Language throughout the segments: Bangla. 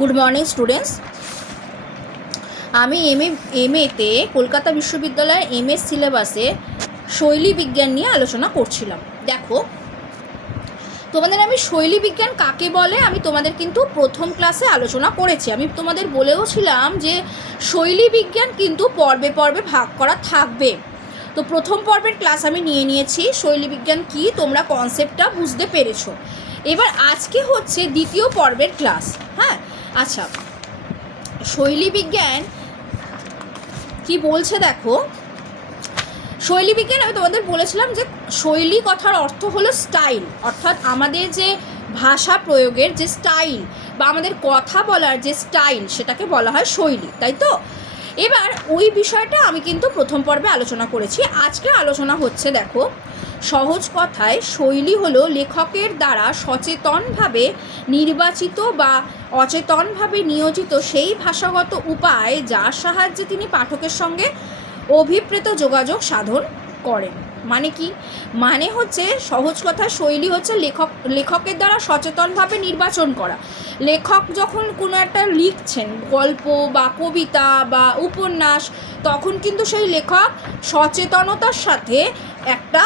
Good morning students. আমি এমএতে কলকাতা বিশ্ববিদ্যালয়ের এমএস সিলেবাসে শৈলী বিজ্ঞান নিয়ে আলোচনা করছিলাম। দেখো, তোমাদের আমি শৈলী বিজ্ঞান কাকে বলে আমি তোমাদের কিন্তু প্রথম ক্লাসে আলোচনা করেছি। আমি তোমাদের বলেও ছিলাম যে শৈলী বিজ্ঞান কিন্তু পর্বে পর্বে ভাগ করা থাকবে। তো প্রথম পর্বের ক্লাস আমি নিয়েছি। শৈলী বিজ্ঞান কি তোমরা কনসেপ্টটা বুঝতে পেরেছো। এবার আজকে হচ্ছে দ্বিতীয় পর্বের ক্লাস। হ্যাঁ, আচ্ছা, শৈলী বিজ্ঞান কি বলছে দেখো। শৈলী বিজ্ঞান আমি তোমাদের বলেছিলাম যে শৈলী কথার অর্থ হলো স্টাইল, অর্থাৎ আমাদের যে ভাষা প্রয়োগের যে স্টাইল বা আমাদের কথা বলার যে স্টাইল সেটাকে বলা হয় শৈলী, তাই তো। এবার ওই বিষয়টা আমি কিন্তু প্রথম পর্বে আলোচনা করেছি। আজকে আলোচনা হচ্ছে দেখো, সহজ কথায় শৈলী হলো লেখকের দ্বারা সচেতনভাবে নির্বাচিত বা অচেতনভাবে নিয়োজিত সেই ভাষাগত উপায় যার সাহায্যে তিনি পাঠকের সঙ্গে অভিপ্রেত যোগাযোগ সাধন করেন। মানে কি? মানে হচ্ছে সহজ কথা, শৈলী হচ্ছে লেখকের দ্বারা সচেতনভাবে নির্বাচন করা। লেখক যখন কোনো একটা লিখছেন গল্প বা কবিতা বা উপন্যাস, তখন কিন্তু সেই লেখক সচেতনতার সাথে একটা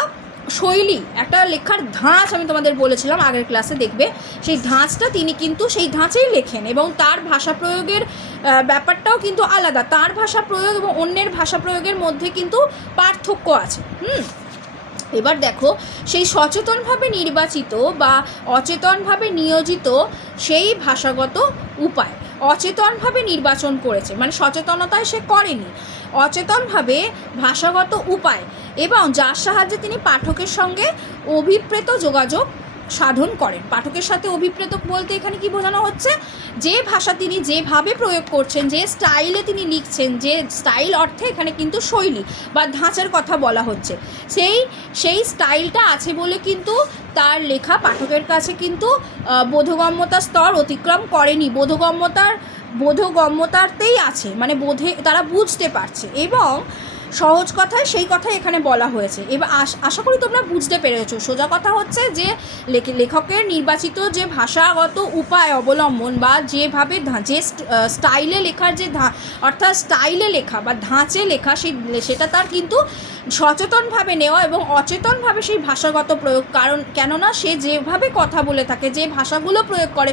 শৈলী, একটা লেখার ধাঁচ আমি তোমাদের বলেছিলাম আগের ক্লাসে, দেখবে সেই ধাঁচটা তিনি কিন্তু সেই ধাঁচেই লেখেন এবং তার ভাষা প্রয়োগের ব্যাপারটাও কিন্তু আলাদা। তার ভাষা প্রয়োগ এবং অন্যের ভাষা প্রয়োগের মধ্যে কিন্তু পার্থক্য আছে। এবার দেখো, সেই সচেতনভাবে নির্বাচিত বা অচেতনভাবে নিয়োজিত সেই ভাষাগত উপায়, অচেতনভাবে নির্বাচন করেছে মানে সচেতনতায় সে করেনি, অচেতনভাবে ভাষাগত উপায় এবং যার সাহায্যে তিনি পাঠকের সঙ্গে অভিপ্রেত যোগাযোগ সাধন করেন। পাঠকের সাথে অভিপ্রেত বলতে এখানে কি বোঝানো হচ্ছে, যে ভাষা তিনি যেভাবে প্রয়োগ করছেন, যে স্টাইলে তিনি লিখছেন, যে স্টাইল অর্থে এখানে কিন্তু শৈলী বা ধাঁচের কথা বলা হচ্ছে, সেই স্টাইলটা আছে বলে কিন্তু তার লেখা পাঠকের কাছে কিন্তু বোধগম্যতার স্তর অতিক্রম করেনি, বোধগম্যতাতেই আছে, মানে তারা বুঝতে পারছে। এবং সহজ কথায় সেই কথাই এখানে বলা হয়েছে। এবার আশা করি তোমরা বুঝতে পেরেছো। সোজা কথা হচ্ছে যে লেখকের নির্বাচিত যে ভাষাগত উপায় অবলম্বন বা যেভাবে যে স্টাইলে লেখার যে অর্থাৎ স্টাইলে লেখা বা ধাঁচে লেখা সেটা তার কিন্তু সচেতনভাবে নেওয়া এবং অচেতনভাবে সেই ভাষাগত প্রয়োগ। কেননা সে যেভাবে কথা বলে থাকে, যে ভাষাগুলো প্রয়োগ করে,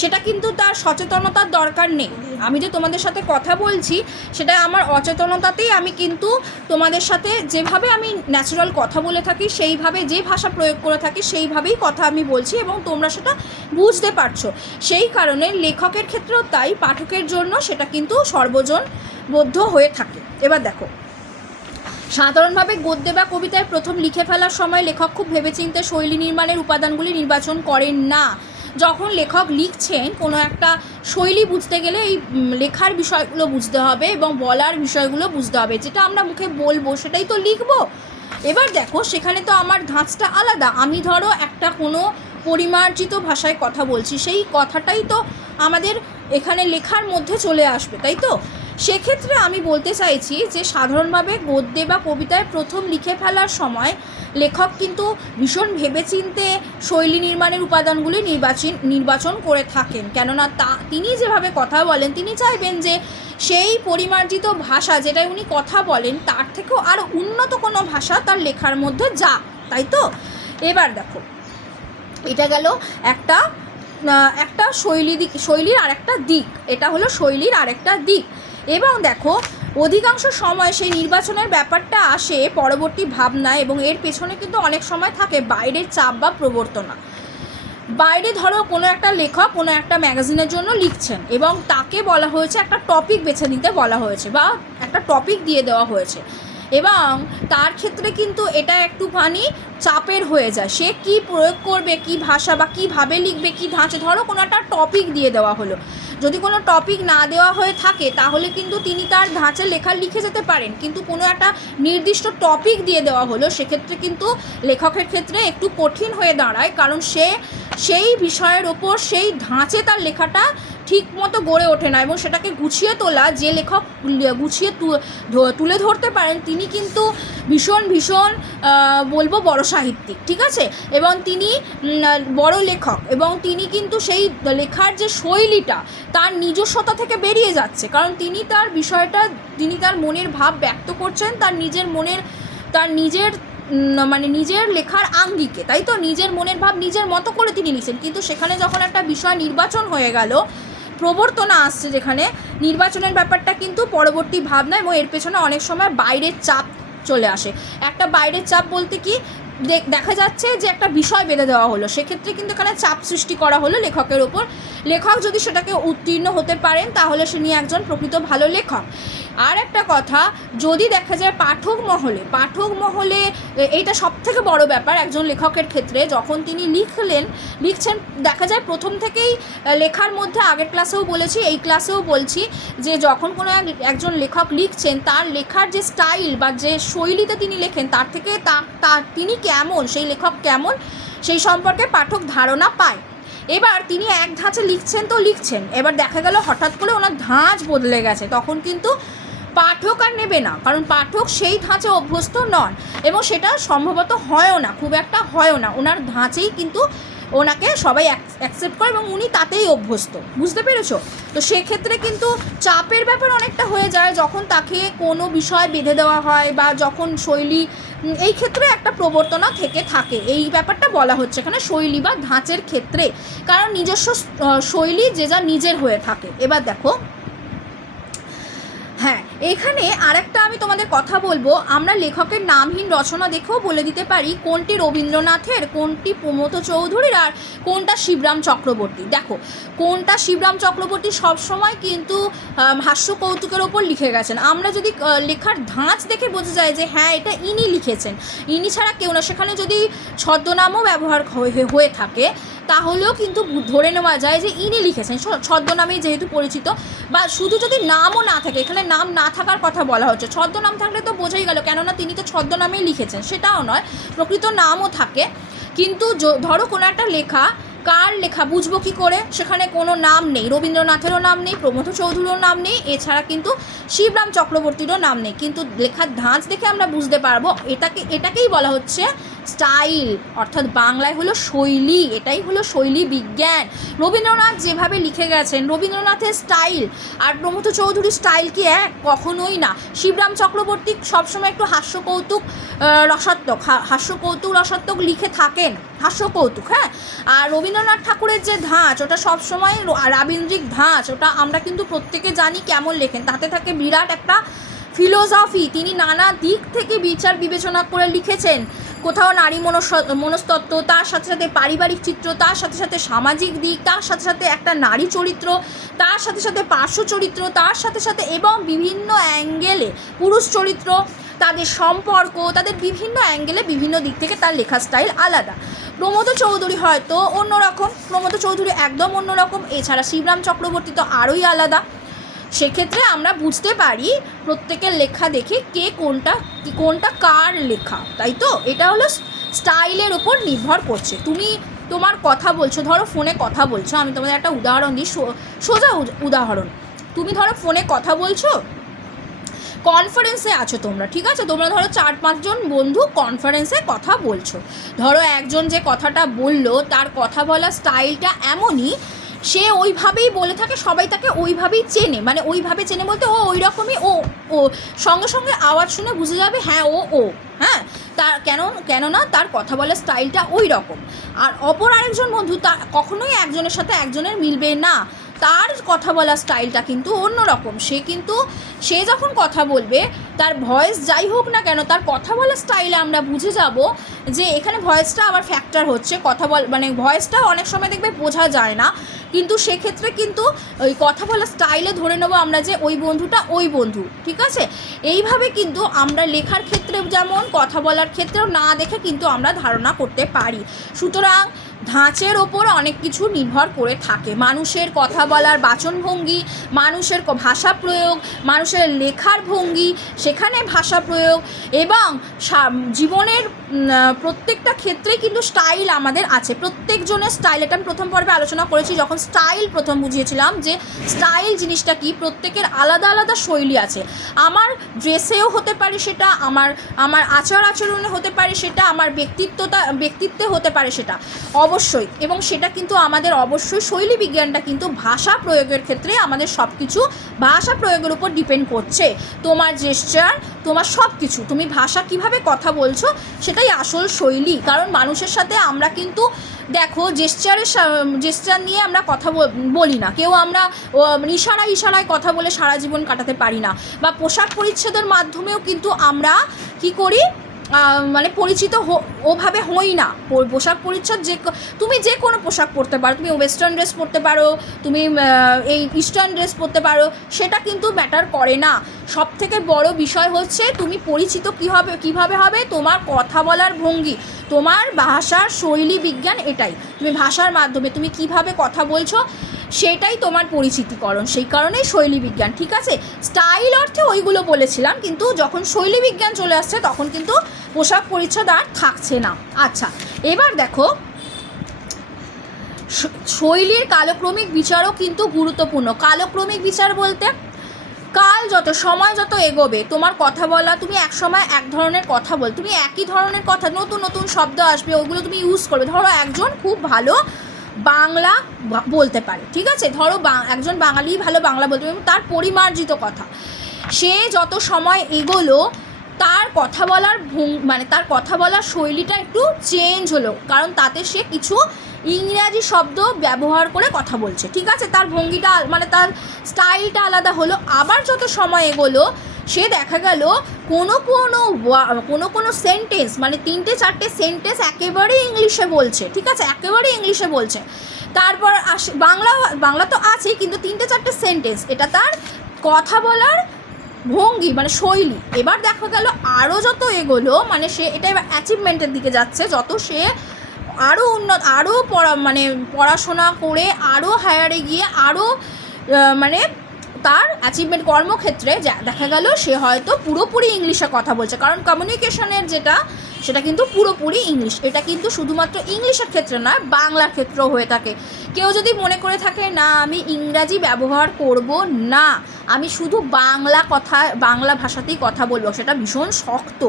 সেটা কিন্তু তার সচেতনতার দরকার নেই। আমি যে তোমাদের সাথে কথা বলছি সেটা আমার অচেতনতাতেই আমি কিন্তু তোমাদের সাথে যেভাবে আমি ন্যাচারাল কথা বলে থাকি, সেইভাবে যে ভাষা প্রয়োগ করে থাকি সেইভাবেই কথা আমি বলছি এবং তোমরা সেটা বুঝতে পারছো। সেই কারণে লেখকের ক্ষেত্রেও তাই, পাঠকের জন্য সেটা কিন্তু সর্বজনবোধ্য হয়ে থাকে। এবার দেখো, সাধারণভাবে গদ্যে বা কবিতায় প্রথম লিখে ফেলার সময় লেখক খুব ভেবেচিন্তে শৈলী নির্মাণের উপাদানগুলি নির্বাচন করেন না। যখন লেখক লিখছেন কোনো একটা শৈলী বুঝতে গেলে এই লেখার বিষয়গুলো বুঝতে হবে এবং বলার বিষয়গুলো বুঝতে হবে। যেটা আমরা মুখে বলবো সেটাই তো লিখবো। এবার দেখো, সেখানে তো আমার ধাঁচটা আলাদা। আমি ধরো একটা কোনো পরিমার্জিত ভাষায় কথা বলছি, সেই কথাটাই তো আমাদের এখানে লেখার মধ্যে চলে আসবে, তাই তো। সেক্ষেত্রে আমি বলতে চাইছি যে সাধারণভাবে গদ্যে বা কবিতায় প্রথম লিখে ফেলার সময় লেখক কিন্তু ভীষণ ভেবেচিন্তে শৈলী নির্মাণের উপাদানগুলি নির্বাচন করে থাকেন। কেননা তিনি যেভাবে কথা বলেন, তিনি চাইবেন যে সেই পরিমার্জিত ভাষা যেটাই উনি কথা বলেন তার থেকেও আরও উন্নত কোনো ভাষা তার লেখার মধ্যে যাক, তাই তো। এবার দেখো, এটা গেল একটা শৈলীর আরেকটা দিক। এটা হলো শৈলীর আরেকটা দিক। এবং দেখো, অধিকাংশ সময় সেই নির্বাচনের ব্যাপারটা আসে পরবর্তী ভাবনা এবং এর পেছনে কিন্তু অনেক সময় থাকে বাইরের চাপ বা প্রবর্তনা। বাইরে ধরো কোনো একটা লেখক কোনো একটা ম্যাগাজিনের জন্য লিখছেন এবং তাকে বলা হয়েছে একটা টপিক বেছে নিতে বলা হয়েছে বা একটা টপিক দিয়ে দেওয়া হয়েছে এবং তার ক্ষেত্রে কিন্তু এটা একটুখানি চাপের হয়ে যায়। সে কি প্রয়োগ করবে, কি ভাষা বা কীভাবে লিখবে, কি ধাঁচে। ধরো কোনো একটা টপিক দিয়ে দেওয়া হলো, যদি কোনো টপিক না দেওয়া হয়ে থাকে তাহলে কিন্তু তিনি তার ধাঁচে লেখা লিখে যেতে পারেন, কিন্তু কোনো একটা নির্দিষ্ট টপিক দিয়ে দেওয়া হলো সেক্ষেত্রে কিন্তু লেখকের ক্ষেত্রে একটু কঠিন হয়ে দাঁড়ায়, কারণ সে সেই বিষয়ের ওপর সেই ধাঁচে তার লেখাটা ঠিক মতো গড়ে ওঠে না, এবং সেটাকে গুছিয়ে তোলা যে লেখক গুছিয়ে তুলে ধরতে পারেন তিনি কিন্তু ভীষণ ভীষণ বলবো বড় সাহিত্যিক, ঠিক আছে, এবং তিনি বড় লেখক, এবং তিনি কিন্তু সেই লেখার যে শৈলীটা তার নিজস্বতা থেকে বেরিয়ে যাচ্ছে, কারণ তিনি তার বিষয়টা, তিনি তার মনের ভাব ব্যক্ত করছেন তার নিজের মানে নিজের লেখার আঙ্গিকে, তাই তো, নিজের মনের ভাব নিজের মতো করে তিনি লিখছেন। কিন্তু সেখানে যখন একটা বিষয় নির্বাচন হয়ে গেল, প্রবর্তনা আসছে, যেখানে নির্বাচনের ব্যাপারটা কিন্তু পরবর্তী ভাবনা, এবং এর পেছনে অনেক সময় বাইরের চাপ চলে আসে। একটা বাইরের চাপ বলতে কি, দেখা যাচ্ছে যে একটা বিষয় বেঁধে দেওয়া হলো, সেক্ষেত্রে কিন্তু এখানে চাপ সৃষ্টি করা হলো লেখকের ওপর। লেখক যদি সেটাকে উত্তীর্ণ হতে পারেন তাহলে সে নিয়ে একজন প্রকৃত ভালো লেখক। আর একটা কথা, যদি দেখা যায় পাঠক মহলে এইটা সবথেকে বড় ব্যাপার একজন লেখকের ক্ষেত্রে, যখন তিনি লিখছেন, দেখা যায় প্রথম থেকেই লেখার মধ্যে, আগের ক্লাসেও বলেছি, এই ক্লাসেও বলছি, যে যখন কোনো একজন লেখক লিখছেন তার লেখার যে স্টাইল বা যে শৈলীতে তিনি লেখেন তার থেকে তিনি কেমন, সেই লেখক কেমন, সেই সম্পর্কে পাঠক ধারণা পায়। এবার তিনি এক ধাঁচে লিখছেন, এবার দেখা গেল হঠাৎ করে ওনার ধাঁচ বদলে গেছে, তখন কিন্তু পাঠক আর নেবে না, কারণ পাঠক সেই ধাঁচে অভ্যস্ত নন, এবং সেটা সম্ভবত হয়ও না, খুব একটা হয়ও না, ওনার ধাঁচেই কিন্তু ওনাকে সবাই অ্যাকসেপ্ট করে এবং উনি তাতেই অভ্যস্ত, বুঝতে পেরেছো? তো সেক্ষেত্রে কিন্তু চাপের ব্যাপার অনেকটা হয়ে যায় যখন তাকে কোনো বিষয় বেঁধে দেওয়া হয়, বা যখন শৈলী, এই ক্ষেত্রে একটা প্রবর্তনা থেকে থাকে, এই ব্যাপারটা বলা হচ্ছে এখানে শৈলী বা ধাঁচের ক্ষেত্রে, কারণ নিজস্ব শৈলী যে যা নিজের হয়ে থাকে। এবার দেখো, হ্যাঁ, এখানে আরেকটা আমি তোমাদের কথা বলবো, আমরা লেখকের নামহীন রচনা দেখেও বলে দিতে পারি কোনটি রবীন্দ্রনাথের, কোনটি প্রমথ চৌধুরীর, আর কোনটা শিবরাম চক্রবর্তী। দেখো, কোনটা শিবরাম চক্রবর্তী সবসময় কিন্তু হাস্য কৌতুকের ওপর লিখে গেছেন। আমরা যদি লেখার ধাঁচ দেখে বোঝা যায় যে হ্যাঁ এটা ইনি লিখেছেন, ইনি ছাড়া কেউ না, সেখানে যদি ছদ্মনামও ব্যবহার হয়ে থাকে তাহলেও কিন্তু ধরে নেওয়া যায় যে ইনি লিখেছেন, ছদ্মনামেই যেহেতু পরিচিত, বা শুধু যদি নামও না থাকে, এখানে নাম না থাকার কথা বলা হচ্ছে, ছদ্মনাম থাকলে তো বোঝাই গেল, কেননা তিনি তো ছদ্মনামেই লিখেছেন, সেটাও নয়, প্রকৃত নামও থাকে। কিন্তু ধরো কোনো একটা লেখা, কার লেখা বুঝবো কী করে, সেখানে কোনো নাম নেই, রবীন্দ্রনাথেরও নাম নেই, প্রমথ চৌধুরীরও নাম নেই, এছাড়া কিন্তু শিবরাম চক্রবর্তীরও নাম নেই, কিন্তু লেখার ধাঁচ দেখে আমরা বুঝতে পারবো এটাকেই বলা হচ্ছে স্টাইল, অর্থাৎ বাংলায় হলো শৈলী, এটাই হলো শৈলী বিজ্ঞান। রবীন্দ্রনাথ যেভাবে লিখে গেছেন, রবীন্দ্রনাথের স্টাইল আর প্রমথ চৌধুরীর স্টাইল কি এক? কখনোই না। শিবরাম চক্রবর্তী সবসময় একটু হাস্যকৌতুক রসাত্মক লিখে থাকেন, হাস্যকৌতুক, হ্যাঁ। আর রবীন্দ্রনাথ ঠাকুরের যে ধাঁচ, ওটা সবসময় রাবীন্দ্রিক ধাঁচ, ওটা আমরা কিন্তু প্রত্যেকে জানি কেমন লেখেন, তাতে থাকে বিরাট একটা ফিলোসফি, তিনি নানা দিক থেকে বিচার বিবেচনা করে লিখেছেন, কোথাও নারী মনস্তত্ত্ব, তার সাথে সাথে পারিবারিক চিত্র, তার সাথে সাথে সামাজিক দিক, তার সাথে সাথে একটা নারী চরিত্র, তার সাথে সাথে পার্শ্ব চরিত্র, তার সাথে সাথে এবং বিভিন্ন অ্যাঙ্গেলে পুরুষ চরিত্র, তাদের সম্পর্ক, তাদের বিভিন্ন অ্যাঙ্গেলে বিভিন্ন দিক থেকে তার লেখার স্টাইল আলাদা। প্রমথ চৌধুরী হয়তো অন্যরকম, প্রমথ চৌধুরী একদম অন্যরকম, এছাড়া শিবরাম চক্রবর্তী তো আরোই আলাদা। সেক্ষেত্রে আমরা বুঝতে পারি প্রত্যেকের লেখা দেখে কে কোনটা কার লেখা, তাই তো? এটা হলো স্টাইলের ওপর নির্ভর করছে। তুমি তোমার কথা বলছো, ধরো ফোনে কথা বলছো, আমি তোমাদের একটা উদাহরণ দিই, সোজা উদাহরণ, তুমি ধরো ফোনে কথা বলছো, কনফারেন্সে আছো তোমরা, ঠিক আছে, তোমরা ধরো 4-5 জন বন্ধু কনফারেন্সে কথা বলছো, ধরো একজন যে কথাটা বললো তার কথা বলার স্টাইলটা এমনই, সে ওইভাবেই বলে থাকে, সবাই তাকে ওইভাবেই চেনে, মানে ওইভাবে চেনে বলতে ও ওই রকমই, ও সঙ্গে সঙ্গে আওয়াজ শুনে বুঝে যাবে হ্যাঁ ও হ্যাঁ, তার কেননা তার কথা বলার স্টাইলটা ওই রকম। আর অপর আরেকজন বন্ধু, তা কখনোই একজনের সাথে একজনের মিলবে না, তার কথা বলার স্টাইলটা কিন্তু অন্য রকম, সে যখন কথা বলবে তার ভয়েস যাই হোক না কেন, তার কথা বলার স্টাইলে আমরা বুঝে যাব যে এখানে ভয়েসটা আবার ফ্যাক্টর হচ্ছে, মানে ভয়েসটা অনেক সময় দেখবে বোঝা যায় না, কিন্তু সেক্ষেত্রে কিন্তু ওই কথা বলার স্টাইলে ধরে নেবো আমরা যে ওই বন্ধুটা ওই বন্ধু, ঠিক আছে। এইভাবে কিন্তু আমরা লেখার ক্ষেত্রে যেমন কথা বলার ক্ষেত্রেও না দেখে কিন্তু আমরা ধারণা করতে পারি। সুতরাং ধাঁচের ওপর অনেক কিছু নির্ভর করে থাকে, মানুষের কথা বলার বাচনভঙ্গি, মানুষের ভাষা প্রয়োগ, মানুষের লেখার ভঙ্গি, সেখানে ভাষা প্রয়োগ, এবং জীবনের প্রত্যেকটা ক্ষেত্রেই কিন্তু স্টাইল আমাদের আছে, প্রত্যেকজনের স্টাইল। এটা আমি প্রথম পর্বে আলোচনা করেছি যখন স্টাইল প্রথম বুঝিয়েছিলাম যে স্টাইল জিনিসটা কি, প্রত্যেকের আলাদা আলাদা শৈলী আছে। আমার ড্রেসেও হতে পারে সেটা, আমার আচার আচরণে হতে পারে সেটা, আমার ব্যক্তিত্বে হতে পারে সেটা অবশ্যই। এবং সেটা কিন্তু আমাদের অবশ্যই শৈলী বিজ্ঞানটা কিন্তু ভাষা প্রয়োগের ক্ষেত্রে আমাদের সব কিছু ভাষা প্রয়োগের উপর ডিপেন্ড করছে। তোমার জেস্চার, তোমার সব কিছু, তুমি ভাষা কিভাবে কথা বলছো সেটাই আসল শৈলী। কারণ মানুষের সাথে আমরা কিন্তু দেখো জেস্চার নিয়ে আমরা কথা বলি না কেউ, আমরা ইশারায় কথা বলে সারা জীবন কাটাতে পারি না। বা পোশাক পরিচ্ছদের মাধ্যমেও কিন্তু আমরা কি করি, মানে পরিচিত ওভাবে হই না। পোশাক পরিচ্ছদ তুমি যে কোনো পোশাক পরতে পারো, তুমি ওয়েস্টার্ন ড্রেস পরতে পারো, তুমি এই ইস্টার্ন ড্রেস পরতে পারো, সেটা কিন্তু ম্যাটার করে না। সব থেকে বড় বিষয় হচ্ছে তুমি পরিচিত কীভাবে হবে, তোমার কথা বলার ভঙ্গি, তোমার ভাষার শৈলী বিজ্ঞান এটাই। তুমি ভাষার মাধ্যমে তুমি কিভাবে কথা বলছো সেটাই তোমার পরিচিতিকরণ, সেই কারণেই শৈলী বিজ্ঞান। ঠিক আছে, স্টাইল অর্থে ওইগুলো বলেছিলাম, কিন্তু যখন শৈলী বিজ্ঞান চলে আসছে তখন কিন্তু পোশাক পরিচ্ছদ আর থাকছে না। আচ্ছা, এবার দেখো শৈলীর কালক্রমিক বিচারও কিন্তু গুরুত্বপূর্ণ। কালক্রমিক বিচার বলতে সময় যত এগোবে তোমার কথা বলা, তুমি এক সময় এক ধরনের কথা তুমি একই ধরনের কথা, নতুন নতুন শব্দ আসবে, ওগুলো তুমি ইউজ করবে। ধরো একজন খুব ভালো বাংলা বলতে পারে, ঠিক আছে, ধরো একজন বাঙালি ভালো বাংলা বলতে পারে, তার পরিমার্জিত কথা, সে যত সময় এগোলো তার কথা বলার তার কথা বলার শৈলীটা একটু চেঞ্জ হলো, কারণ তাতে সে কিছু ইংরাজি শব্দ ব্যবহার করে কথা বলছে। ঠিক আছে, তার ভঙ্গিটা তার স্টাইলটা আলাদা হলো। আবার যত সময় এগোলো সে দেখা গেল কোনো সেন্টেন্স 3-4টে সেন্টেন্স একেবারে ইংলিশে বলছে। ঠিক আছে, একেবারে ইংলিশে বলছে। তারপর বাংলা তো আছেই, কিন্তু 3-4টে সেন্টেন্স, এটা তার কথা বলার ভঙ্গি শৈলী। এবার দেখা গেল আরও যত এগোলো সে এটা এবার অ্যাচিভমেন্টের দিকে যাচ্ছে, যত সে আরও আরও পড়াশোনা করে আরও হায়ারে গিয়ে আরও তার অ্যাচিভমেন্ট কর্মক্ষেত্রে দেখা গেল সে হয়তো পুরোপুরি ইংলিশে কথা বলছে, কারণ কমিউনিকেশনের সেটা কিন্তু পুরোপুরি ইংলিশ। এটা কিন্তু শুধুমাত্র ইংলিশের ক্ষেত্রে নয়, বাংলার ক্ষেত্রেও হয়ে থাকে। কেউ যদি মনে করে থাকে না আমি ইংরাজি ব্যবহার করব না, আমি শুধু বাংলা ভাষাতেই কথা বলবো, সেটা ভীষণ শক্ত,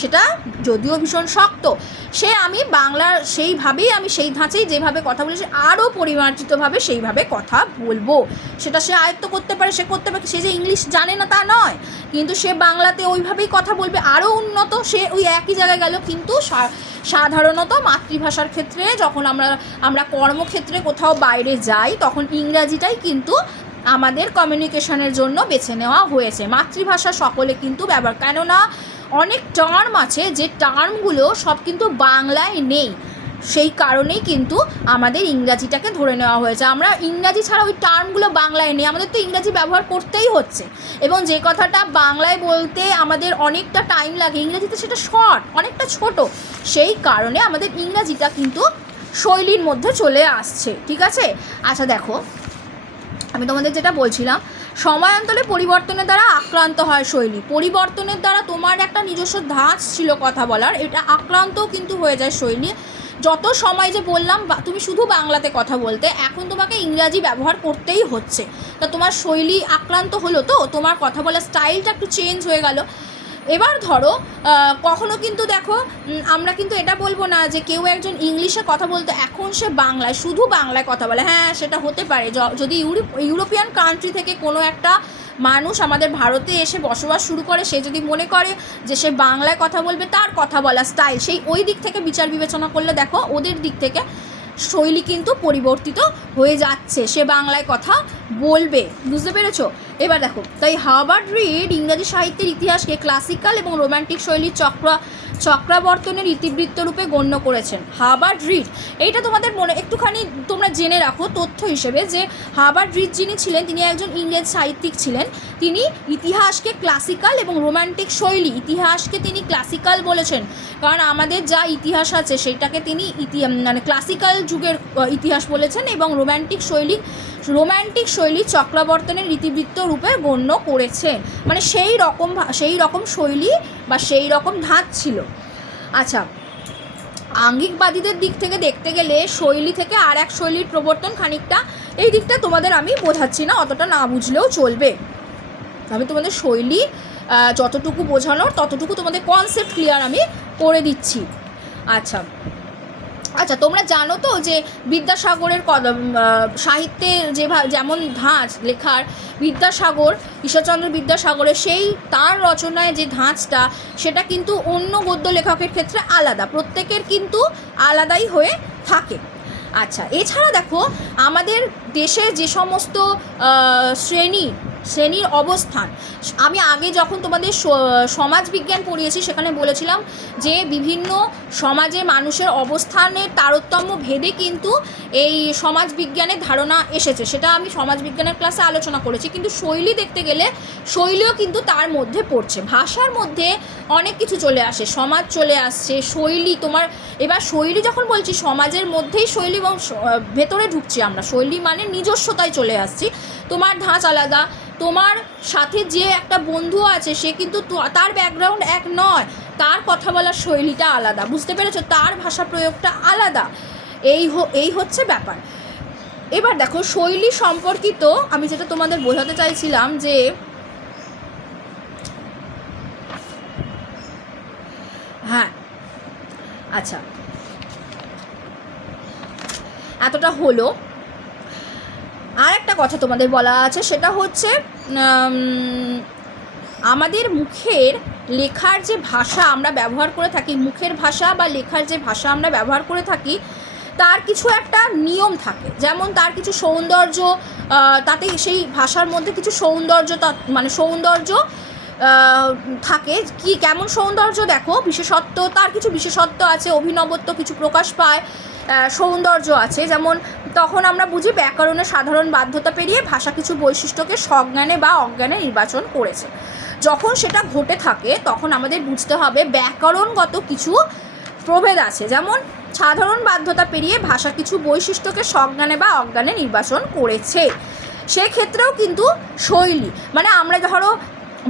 সেটা যদিও ভীষণ শক্ত, আমি বাংলার সেইভাবেই আমি সেই ধাঁচেই যেভাবে কথা বলি সে আরও পরিমার্জিতভাবে সেইভাবে কথা বলবো। সেটা সে আয়ত্ত করতে পারে, সে করতে পারে, সে যে ইংলিশ জানে না তা নয়, কিন্তু সে বাংলাতে ওইভাবেই কথা বলবে, আরও উন্নত। সে ওই একই জায়গায় গেল। কিন্তু সাধারণত মাতৃভাষার ক্ষেত্রে যখন আমরা কর্মক্ষেত্রে কোথাও বাইরে যাই তখন ইংরাজিটাই কিন্তু আমাদের কমিউনিকেশনের জন্য বেছে নেওয়া হয়েছে। মাতৃভাষা সকলে কিন্তু ব্যবহার, কেননা অনেক টার্ম আছে যে টার্মগুলো সব কিন্তু বাংলায় নেই, সেই কারণেই কিন্তু আমাদের ইংরাজিটাকে ধরে নেওয়া হয়েছে। আমরা ইংরাজি ছাড়া ওই টার্মগুলো বাংলায় নেই, আমাদের তো ইংরাজি ব্যবহার করতেই হচ্ছে। এবং যে কথাটা বাংলায় বলতে আমাদের অনেকটা টাইম লাগে, ইংরাজিতে সেটা শর্ট, অনেকটা ছোট, সেই কারণে আমাদের ইংরাজিটা কিন্তু শৈলীর মধ্যে চলে আসছে। ঠিক আছে, আচ্ছা দেখো আমি তোমাদের যেটা বলছিলাম, সময়ান্তরে পরিবর্তনের দ্বারা আক্রান্ত হয় শৈলী। পরিবর্তনের দ্বারা তোমার একটা নিজস্ব ধাঁচ ছিল কথা বলার, এটা আক্রান্তও কিন্তু হয়ে যায় শৈলী। যত সময় যে বললাম তুমি শুধু বাংলাতে কথা বলতে, এখন তোমাকে ইংরাজি ব্যবহার করতেই হচ্ছে, তা তোমার শৈলী আক্রান্ত হলো, তো তোমার কথা বলার স্টাইলটা একটু চেঞ্জ হয়ে গেল। এবার ধরো কখনো কিন্তু দেখো আমরা কিন্তু এটা বলবো না যে কেউ একজন ইংলিশে কথা বলতে এখন সে শুধু বাংলায় কথা বলে। হ্যাঁ, সেটা হতে পারে যদি ইউরোপিয়ান কান্ট্রি থেকে কোনো একটা মানুষ আমাদের ভারতে এসে বসবাস শুরু করে, সে যদি মনে করে যে সে বাংলায় কথা বলবে, তার কথা বলা স্টাইল ওই দিক থেকে বিচার বিবেচনা করলে দেখো ওদের দিক থেকে শৈলী কিন্তু পরিবর্তিত হয়ে যাচ্ছে, সে বাংলায় কথা বলবে। বুঝতে পেরেছো? এবার দেখো, তাই হার্বার্ট রিড ইংরাজি সাহিত্যের ইতিহাসকে ক্লাসিক্যাল এবং রোম্যান্টিক শৈলীর চক্রাবর্তনের ইতিবৃত্ত রূপে গণ্য করেছেন হার্বার্ট রিড। এইটা তোমাদের মনে একটুখানি তোমরা জেনে রাখো তথ্য হিসেবে, যে হার্বার্ট রিড যিনি ছিলেন তিনি একজন ইংরেজ সাহিত্যিক ছিলেন। তিনি ইতিহাসকে ক্লাসিক্যাল এবং রোম্যান্টিক শৈলী, ইতিহাসকে তিনি ক্লাসিক্যাল বলেছেন, কারণ আমাদের যা ইতিহাস আছে সেটাকে তিনি ক্লাসিক্যাল যুগের ইতিহাস বলেছেন, এবং রোম্যান্টিক শৈলী চক্রাবর্তনের ইতিবৃত্ত রূপে গণ্য করেছেন। সেই রকম শৈলী বা সেই রকম ধাঁচ ছিল। আচ্ছা, আঙ্গিকবাদীদের দিক থেকে দেখতে গেলে শৈলী থেকে আর এক শৈলীর প্রবর্তন খানিকটা, এই দিকটা তোমাদের আমি বোঝাচ্ছি না, অতটা না বুঝলেও চলবে। আমি তোমাদের শৈলী যতটুকু বোঝানোর ততটুকু তোমাদের কনসেপ্ট ক্লিয়ার আমি করে দিচ্ছি। আচ্ছা আচ্ছা, তোমরা জানো তো যে বিদ্যাসাগরের সাহিত্যে যেমন ধাঁচ লেখার, বিদ্যাসাগর, ঈশ্বরচন্দ্র বিদ্যাসাগরের সেই তার রচনায় যে ধাঁচটা, সেটা কিন্তু অন্য গদ্য লেখকের ক্ষেত্রে আলাদা, প্রত্যেকের কিন্তু আলাদাই হয়ে থাকে। আচ্ছা, এছাড়া দেখো আমাদের দেশে যে সমস্ত শ্রেণীর অবস্থান, আমি আগে যখন তোমাদের সমাজবিজ্ঞান পড়িয়েছি সেখানে বলেছিলাম যে বিভিন্ন সমাজে মানুষের অবস্থানের তারতম্য ভেদে কিন্তু এই সমাজবিজ্ঞানের ধারণা এসেছে, সেটা আমি সমাজবিজ্ঞানের ক্লাসে আলোচনা করেছি। কিন্তু শৈলী দেখতে গেলে শৈলীও কিন্তু তার মধ্যে পড়ছে, ভাষার মধ্যে অনেক কিছু চলে আসে, সমাজ চলে আসছে, শৈলী তোমার, এবার শৈলী যখন বলছি সমাজের মধ্যেই শৈলী এবং ভেতরে ঢুকছি আমরা, শৈলী মানে নিজস্বতায় চলে আসছি। তোমার ধাঁচ আলাদা, তোমার সাথে যে একটা বন্ধু আছে সে কিন্তু তার ব্যাকগ্রাউন্ড এক নয়, তার কথা বলার শৈলীটা আলাদা, বুঝতে পেরেছো, তার ভাষা প্রয়োগটা আলাদা, এই হচ্ছে ব্যাপার। এবার দেখো শৈলী সম্পর্কিত আমি যেটা তোমাদের বোঝাতে চাইছিলাম যে হ্যাঁ আচ্ছা এতটা হলো। আর একটা কথা তোমাদের বলা আছে, সেটা হচ্ছে আমাদের মুখের লেখার যে ভাষা আমরা ব্যবহার করে থাকি, মুখের ভাষা বা লেখার যে ভাষা আমরা ব্যবহার করে থাকি, তার কিছু একটা নিয়ম থাকে, যেমন তার কিছু সৌন্দর্য, তাতে সেই ভাষার মধ্যে কিছু সৌন্দর্য, মানে সৌন্দর্য থাকে। কি কেমন সৌন্দর্য দেখো, বিশেষত্ব, তার কিছু বিশেষত্ব আছে, অভিনবত্ব কিছু প্রকাশ পায়, সৌন্দর্য আছে। যেমন তখন আমরা বুঝি ব্যাকরণের সাধারণ বাধ্যতা পেরিয়ে ভাষা কিছু বৈশিষ্ট্যকে সজ্ঞানে বা অজ্ঞানে নির্বাচন করেছে। যখন সেটা ঘটে থাকে তখন আমাদের বুঝতে হবে ব্যাকরণগত কিছু প্রভেদ আছে, যেমন সাধারণ বাধ্যতা পেরিয়ে ভাষা কিছু বৈশিষ্ট্যকে সজ্ঞানে বা অজ্ঞানে নির্বাচন করেছে। সেক্ষেত্রেও কিন্তু শৈলী, মানে আমরা ধরো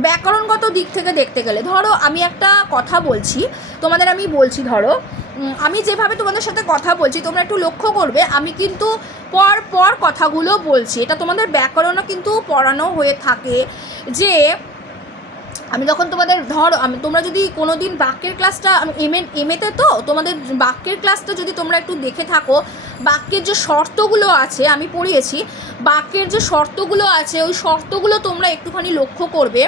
ব্যাকরণগত দিক থেকে দেখতে গেলে, ধরো আমি একটা কথা বলছি তোমাদের, আমি বলছি ধরো আমি যেভাবে তোমাদের সাথে কথা বলছি তোমরা একটু লক্ষ্য করবে, আমি কিন্তু পর পর কথাগুলো বলছি, এটা তোমাদের ব্যাকরণও কিন্তু পড়ানো হয়ে থাকে। যে আমি যখন তোমাদের ধরো তোমরা যদি কোনো দিন বাক্যের ক্লাসটা, এমএতে তো তোমাদের বাক্যের ক্লাসটা যদি তোমরা একটু দেখে থাকো, বাক্যের যে শর্তগুলো আছে আমি পড়িয়েছি, বাক্যের যে শর্তগুলো আছে ওই শর্তগুলো তোমরা একটুখানি লক্ষ্য করবে,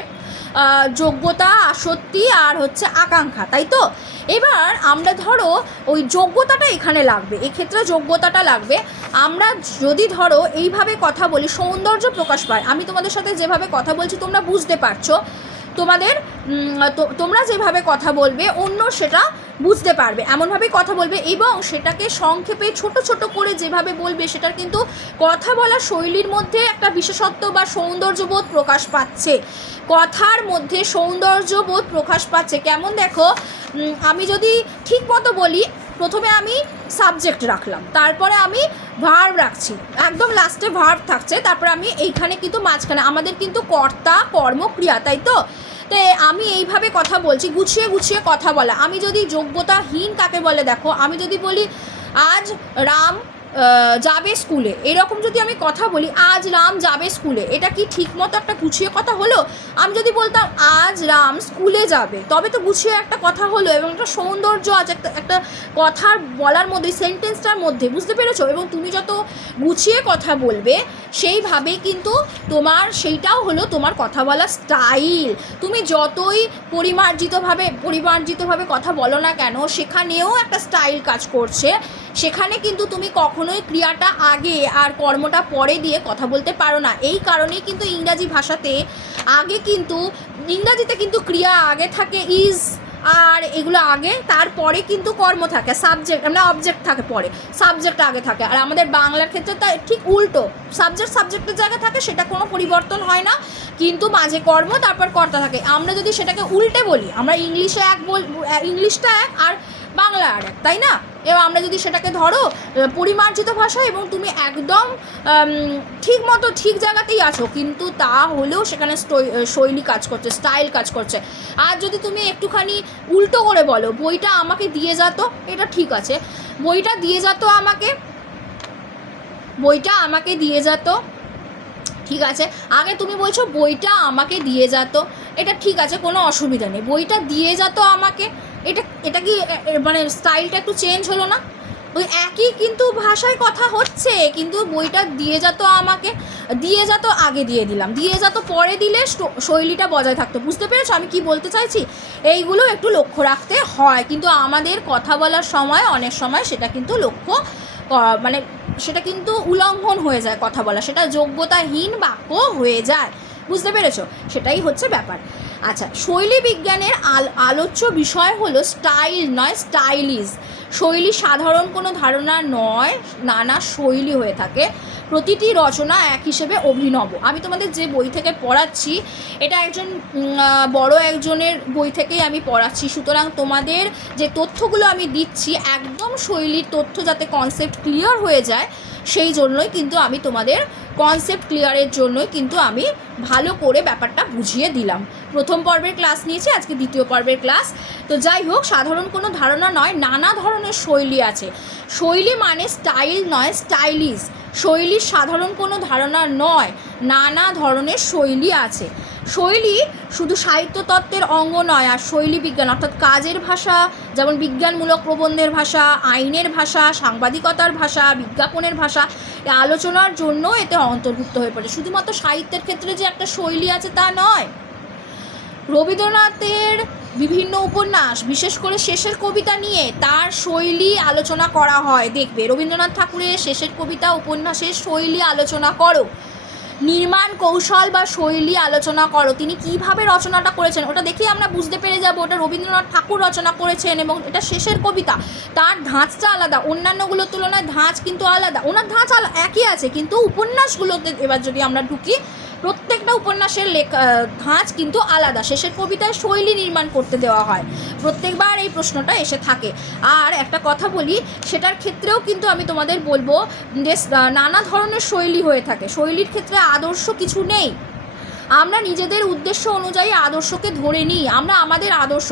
যোগ্যতা, আসক্তি আর হচ্ছে আকাঙ্ক্ষা, তাই তো। এবার আমরা ধরো ওই যোগ্যতাটা এখানে লাগবে, এক্ষেত্রে যোগ্যতাটা লাগবে। আমরা যদি ধরো এইভাবে কথা বলি, সৌন্দর্য প্রকাশ পায়, আমি তোমাদের সাথে যেভাবে কথা বলছি তোমরা বুঝতে পারছো, তোমরা যেভাবে কথা বলবে অন্য সেটা বুঝতে পারবে, এমনভাবেই কথা বলবে, এবং সেটাকে সংক্ষেপে ছোট ছোট করে যেভাবে বলবে সেটার কিন্তু কথা বলার শৈলীর মধ্যে একটা বিশেষত্ব বা সৌন্দর্যবোধ প্রকাশ পাচ্ছে, কথার মধ্যে সৌন্দর্যবোধ প্রকাশ পাচ্ছে। কেমন দেখো, আমি যদি ঠিক মতো বলি, প্রথমে আমি সাবজেক্ট রাখলাম, তারপরে আমি ভার্ব রাখছি, একদম লাস্টে ভার্ব থাকছে, তারপরে আমি এইখানে কিন্তু মাঝখানে আমাদের কিন্তু কর্তা কর্ম ক্রিয়া, তাই তো। তো আমি এইভাবে কথা বলছি, গুছিয়ে গুছিয়ে কথা বলা। আমি যদি যোগ্যতাহীন কাকে বলে দেখো, আমি যদি বলি আজ রাম যাবে স্কুলে, এরকম যদি আমি কথা বলি, আজ রাম যাবে স্কুলে, এটা কি ঠিক মতো একটা গুছিয়ে কথা হলো? আমি যদি বলতাম আজ রাম স্কুলে যাবে, তবে তো গুছিয়ে একটা কথা হলো, এবং একটা সৌন্দর্য আছে একটা কথার বলার মধ্যে, সেন্টেন্সটার মধ্যে, বুঝতে পেরেছো? এবং তুমি যত গুছিয়ে কথা বলবে সেইভাবেই কিন্তু তোমার সেইটাও হলো তোমার কথা বলার স্টাইল। তুমি যতই পরিমার্জিতভাবে কথা বলো না কেন, সেখানেও একটা স্টাইল কাজ করছে, সেখানে কিন্তু তুমি কখনোই ক্রিয়াটা আগে আর কর্মটা পরে দিয়ে কথা বলতে পারো না। এই কারণেই কিন্তু ইংরাজিতে কিন্তু ক্রিয়া আগে থাকে, ইজ আর এগুলো আগে, তারপরে কিন্তু কর্ম থাকে, সাবজেক্ট মানে অবজেক্ট থাকে পরে, সাবজেক্ট আগে থাকে। আর আমাদের বাংলার ক্ষেত্রে তা ঠিক উল্টো, সাবজেক্টের জায়গায় থাকে, সেটা কোনো পরিবর্তন হয় না, কিন্তু মাঝে কর্ম তারপর কর্তা থাকে। আমরা যদি সেটাকে উল্টে বলি, আমরা ইংলিশটা এক আর বাংলা আর এক, তাই না? এবং আমরা যদি সেটাকে ধরো পরিমার্জিত ভাষা এবং তুমি একদম ঠিক মতো ঠিক জায়গাতেই আছো, কিন্তু তা হলেও সেখানে শৈলী কাজ করছে, স্টাইল কাজ করছে। আর যদি তুমি একটুখানি উল্টো করে বলো বইটা আমাকে দিয়ে যেত, এটা ঠিক আছে, বইটা দিয়ে যেত আমাকে, বইটা আমাকে দিয়ে যেত, ঠিক আছে। আগে তুমি বলছো বইটা আমাকে দিয়ে যেত, এটা ঠিক আছে, কোনো অসুবিধা নেই। বইটা দিয়ে যেত আমাকে, এটা কি মানে স্টাইলটা একটু চেঞ্জ হলো না? ওই একই কিন্তু ভাষায় কথা হচ্ছে, কিন্তু বইটা দিয়ে যেত আমাকে, দিয়ে যেত আগে দিয়ে দিলাম, দিয়ে যেত পরে দিলে শৈলীটা বজায় থাকতো। বুঝতে পেরেছো আমি কি বলতে চাইছি? এইগুলো একটু লক্ষ্য রাখতে হয়, কিন্তু আমাদের কথা বলার সময় অনেক সময় সেটা কিন্তু লক্ষ্য মানে সেটা কিন্তু উল্লঙ্ঘন হয়ে যায় কথা বলা, সেটা যোগ্যতাহীন বাক্য হয়ে যায়। বুঝতে পেরেছো? সেটাই হচ্ছে ব্যাপার। আচ্ছা, শৈলী বিজ্ঞানের আলোচ্য বিষয় হলো স্টাইল নয় স্টাইলিশ। শৈলী সাধারণ কোনো ধারণা নয়, নানা শৈলী হয়ে থাকে, প্রতিটি রচনা এক হিসেবে অভিনব। আমি তোমাদের যে বই থেকে পড়াচ্ছি এটা একজন বড় একজনের বই থেকেই আমি পড়াচ্ছি, সুতরাং তোমাদের যে তথ্যগুলো আমি দিচ্ছি একদম শৈলীর তথ্য, যাতে কনসেপ্ট ক্লিয়ার হয়ে যায় সেই জন্যই কিন্তু আমি তোমাদের কনসেপ্ট ক্লিয়ারের জন্যই কিন্তু আমি ভালো করে ব্যাপারটা বুঝিয়ে দিলাম। প্রথম পর্বের ক্লাস নিয়েছি, আজকে দ্বিতীয় পর্বের ক্লাস। তো যাই হোক, সাধারণ কোনো ধারণা নয়, নানা ধরনের শৈলী আছে। শৈলী মানে স্টাইল নয় স্টাইলিশ। শৈলীর সাধারণ কোনো ধারণা নয়, নানা ধরনের শৈলী আছে। শৈলী শুধু সাহিত্য তত্ত্বের অঙ্গ নয়, আর শৈলী বিজ্ঞান অর্থাৎ কাজের ভাষা, যেমন বিজ্ঞানমূলক প্রবন্ধের ভাষা, আইনের ভাষা, সাংবাদিকতার ভাষা, বিজ্ঞাপনের ভাষা, আলোচনার জন্য এতে অন্তর্ভুক্ত হয়ে পড়ে। শুধুমাত্র সাহিত্যের ক্ষেত্রে যে একটা শৈলী আছে তা নয়। রবীন্দ্রনাথের বিভিন্ন উপন্যাস, বিশেষ করে শেষের কবিতা নিয়ে তার শৈলী আলোচনা করা হয়। দেখবে রবীন্দ্রনাথ ঠাকুরের শেষের কবিতা উপন্যাসের শৈলী আলোচনা করো, নির্মাণ কৌশল বা শৈলী আলোচনা করো, তিনি কিভাবে রচনাটা করেছেন ওটা দেখেই আমরা বুঝতে পেরে যাব ওটা রবীন্দ্রনাথ ঠাকুর রচনা করেছেন এবং এটা শেষের কবিতা। তার ধাঁচটা আলাদা, অন্যান্যগুলোর তুলনায় ধাঁচ কিন্তু আলাদা। ওনার ধাঁচ একই আছে, কিন্তু উপন্যাসগুলোতে এবার যদি আমরা ঢুকি, প্রত্যেকটা উপন্যাসের ধাঁচ কিন্তু আলাদা। শেষের কবিতায় শৈলী নির্মাণ করতে দেওয়া হয়, প্রত্যেকবার এই প্রশ্নটা এসে থাকে। আর একটা কথা বলি, সেটার ক্ষেত্রেও কিন্তু আমি তোমাদের বলবো যে নানা ধরনের শৈলী হয়ে থাকে। শৈলীর ক্ষেত্রে আদর্শ কিছু নেই, আমরা নিজেদের উদ্দেশ্য অনুযায়ী আদর্শকে ধরে নিই। আমরা আমাদের আদর্শ,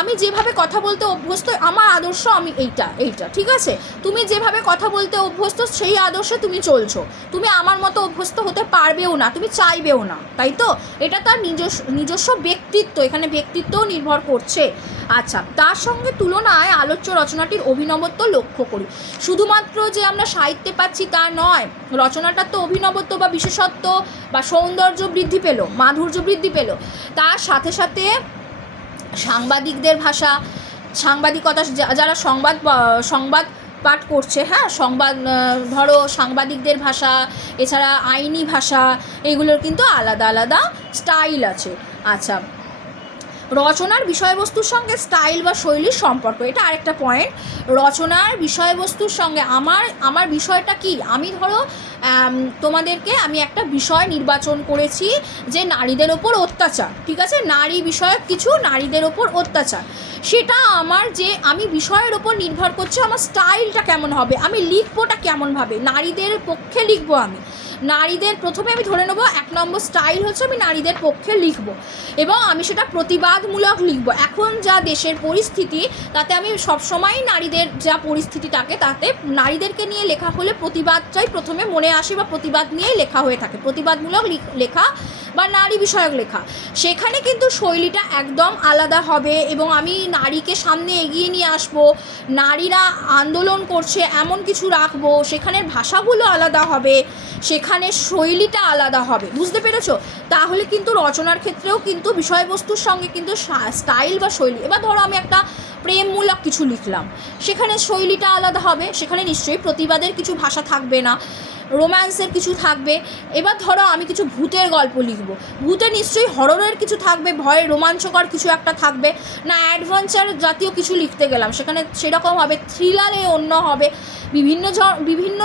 আমি যেভাবে কথা বলতে অভ্যস্ত, আমার আদর্শ আমি এইটা ঠিক আছে। তুমি যেভাবে কথা বলতে অভ্যস্ত সেই আদর্শে তুমি চলছো, তুমি আমার মতো অভ্যস্ত হতে পারবেও না, তুমি চাইবেও না, তাই তো? এটা তার নিজস্ব ব্যক্তিত্ব, এখানে ব্যক্তিত্বও নির্ভর করছে। আচ্ছা, তার সঙ্গে তুলনায় আলোচ্য রচনাটির অভিনবত্ব লক্ষ্য করি। শুধুমাত্র যে আমরা সাহিত্যে পাচ্ছি তা নয়, রচনাটার তো অভিনবত্ব বা বিশেষত্ব বা সৌন্দর্য বৃদ্ধি পেল, মাধুর্য বৃদ্ধি পেল। তার সাথে সাথে সাংবাদিকদের ভাষা, সাংবাদিকতা, যারা সংবাদ পাঠ করছে, হ্যাঁ, ধরো সাংবাদিকদের ভাষা, এছাড়া আইনি ভাষা, এগুলোর কিন্তু আলাদা আলাদা স্টাইল আছে। আচ্ছা, রচনার বিষয়বস্তুর সঙ্গে স্টাইল বা শৈলীর সম্পর্ক, এটা আরেকটা পয়েন্ট। রচনার বিষয়বস্তুর সঙ্গে আমার বিষয়টা কি, আমি ধরো তোমাদেরকে আমি একটা বিষয় নির্বাচন করেছি যে নারীদের ওপর অত্যাচার, ঠিক আছে, নারী বিষয়ক কিছু, নারীদের ওপর অত্যাচার, সেটা আমি বিষয়ের ওপর নির্ভর করছে আমার স্টাইলটা কেমন হবে, আমি লিখবোটা কেমনভাবে, নারীদের পক্ষে লিখবো। প্রথমে আমি ধরে নেবো 1 নম্বর স্টাইল হচ্ছে আমি নারীদের পক্ষে লিখব এবং আমি সেটা প্রতিবাদমূলক লিখব। এখন যা দেশের পরিস্থিতি, তাতে আমি সবসময় নারীদের যা পরিস্থিতি থাকে তাতে নারীদেরকে নিয়ে লেখা হলে প্রতিবাদটাই প্রথমে মনে আসে বা প্রতিবাদ নিয়েই লেখা হয়ে থাকে, প্রতিবাদমূলক লেখা বা নারী বিষয়ক লেখা। সেখানে কিন্তু শৈলীটা একদম আলাদা হবে এবং আমি নারীকে সামনে এগিয়ে নিয়ে আসবো, নারীরা আন্দোলন করছে এমন কিছু রাখবো, সেখানের ভাষাগুলো আলাদা হবে, সেখানে শৈলীটা আলাদা হবে। বুঝতে পেরেছো? তাহলে কিন্তু রচনার ক্ষেত্রেও কিন্তু বিষয়বস্তুর সঙ্গে কিন্তু স্টাইল বা শৈলী, এবার ধরো আমি একটা প্রেমমূলক কিছু লিখলাম, সেখানে শৈলীটা আলাদা হবে, সেখানে নিশ্চয়ই প্রতিবাদের কিছু ভাষা থাকবে না, রোম্যান্সের কিছু থাকবে। এবার ধরো আমি কিছু ভূতের গল্প লিখব, ভূতে নিশ্চয়ই হররের কিছু থাকবে, ভয়ের রোমাঞ্চকর কিছু একটা থাকবে, না অ্যাডভেঞ্চার জাতীয় কিছু লিখতে গেলাম সেখানে সেরকম হবে, থ্রিলারে অন্য হবে। বিভিন্ন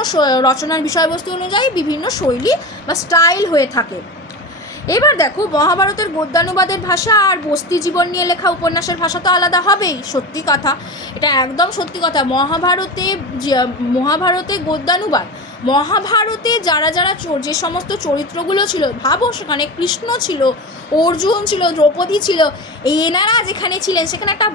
রচনার বিষয়বস্তু অনুযায়ী বিভিন্ন শৈলী বা স্টাইল হয়ে থাকে। এবার দেখো, মহাভারতের গদ্যানুবাদের ভাষা আর বস্তি জীবন নিয়ে লেখা উপন্যাসের ভাষা তো আলাদা হবেই, সত্যি কথা, এটা একদম সত্যি কথা। মহাভারতে গদ্যানুবাদ, মহাভারতে যারা যারা যে সমস্ত চরিত্রগুলো ছিল, ভাবো সেখানে কৃষ্ণ ছিল, অর্জুন ছিল, দ্রৌপদী ছিল, এনারা যেখানে ছিলেন সেখানে একটা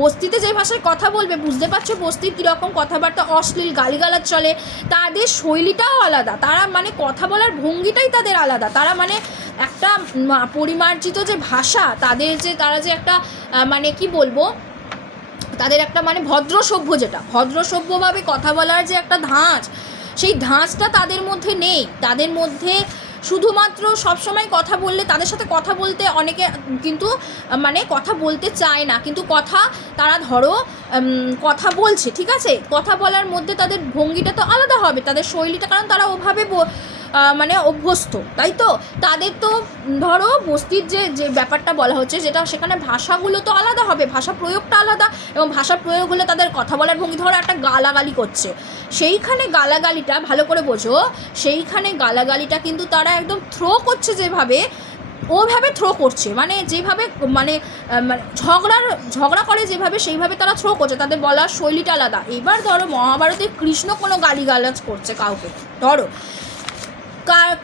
বস্তিতে যে ভাষায় কথা বলবে, বুঝতে পারছো বস্তির কীরকম কথাবার্তা, অশ্লীল গালিগালাজ চলে, তাদের শৈলীটাও আলাদা, তারা মানে কথা বলার ভঙ্গিটাই তাদের আলাদা, তারা মানে একটা পরিমার্জিত যে ভাষা তাদের, যে তারা যে একটা মানে কি বলবো, তাদের একটা মানে ভদ্রসভ্যভাবে কথা বলার যে একটা ধাঁচ, সেই ধাঁচটা তাদের মধ্যে নেই। তাদের মধ্যে শুধুমাত্র সবসময় কথা বললে, তাদের সাথে কথা বলতে অনেকে কিন্তু মানে কথা বলতে চায় না, কিন্তু তারা ধরো কথা বলছে, ঠিক আছে, কথা বলার মধ্যে তাদের ভঙ্গিটা তো আলাদা হবে, তাদের শৈলীটা, কারণ তারা ওভাবে মানে অভ্যস্ত, তাই তো। তাদের তো ধরো বস্তির যে ব্যাপারটা বলা হচ্ছে, যেটা সেখানে ভাষাগুলো তো আলাদা হবে, ভাষা প্রয়োগটা আলাদা, এবং ভাষা প্রয়োগ হলে তাদের কথা বলার ভঙ্গি, ধরো একটা গালাগালি করছে, সেইখানে গালাগালিটা ভালো করে বোঝো, সেইখানে গালাগালিটা কিন্তু তারা একদম থ্রো করছে, যেভাবে ওভাবে থ্রো করছে, মানে যেভাবে মানে ঝগড়া করে যেভাবে, সেইভাবে তারা থ্রো করছে, তাদের বলার শৈলীটা আলাদা। এবার ধরো মহাভারতে কৃষ্ণ কোনো গালিগালাজ করছে কাউকে, ধরো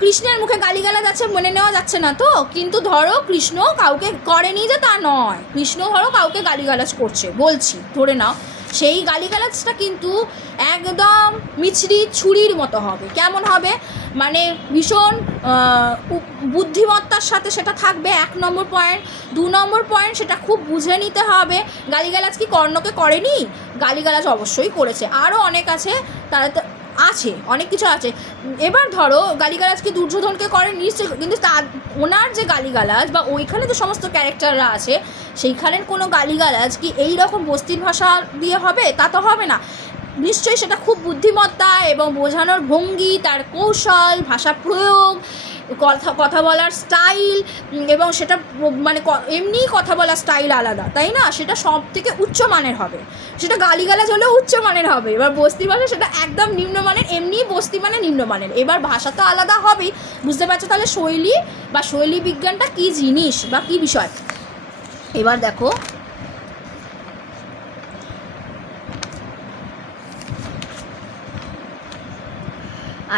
কৃষ্ণের মুখে গালিগালাজ আছে, মেনে নেওয়া যাচ্ছে না তো, কিন্তু ধরো কৃষ্ণ কাউকে করেনি যে তা নয়, কৃষ্ণ ধরো কাউকে গালিগালাজ করছে, বলছি ধরে নাও, সেই গালিগালাজটা কিন্তু একদম মিছরি ছুরির মতো হবে। কেমন হবে, মানে ভীষণ বুদ্ধিমত্তার সাথে সেটা থাকবে, 1 নম্বর পয়েন্ট। 2 নম্বর পয়েন্ট, সেটা খুব বুঝে নিতে হবে, গালিগালাজ কি কর্ণকে করেনি, গালিগালাজ অবশ্যই করেছে, আরও অনেক আছে, তারা আছে, অনেক কিছু আছে। এবার ধরো গালিগালাজ কি দুর্যোধনকে করে নিশ্চয়, কিন্তু ওনার যে গালিগালাজ বা ওইখানে যে সমস্ত ক্যারেক্টাররা আছে, সেইখানের কোনো গালিগালাজ কি এই রকম বস্তির ভাষা দিয়ে হবে, তা তো হবে না, নিশ্চয়ই সেটা খুব বুদ্ধিমত্তা এবং বোঝানোর ভঙ্গি, তার কৌশল, ভাষা প্রয়োগ, কথা বলার স্টাইল, এবং সেটা মানে এমনিই কথা বলার স্টাইল আলাদা, তাই না, সেটা সব থেকে উচ্চমানের হবে, সেটা গালিগালাজ হলেও উচ্চমানের হবে। এবার বস্তি ভাষা সেটা একদম নিম্নমানের, এমনি বস্তি মানে নিম্নমানের, এবার ভাষা তো আলাদা হবেই, বুঝতে পারছো তাহলে শৈলী বা শৈলী বিজ্ঞানটা কী জিনিস বা কী বিষয়। এবার দেখো,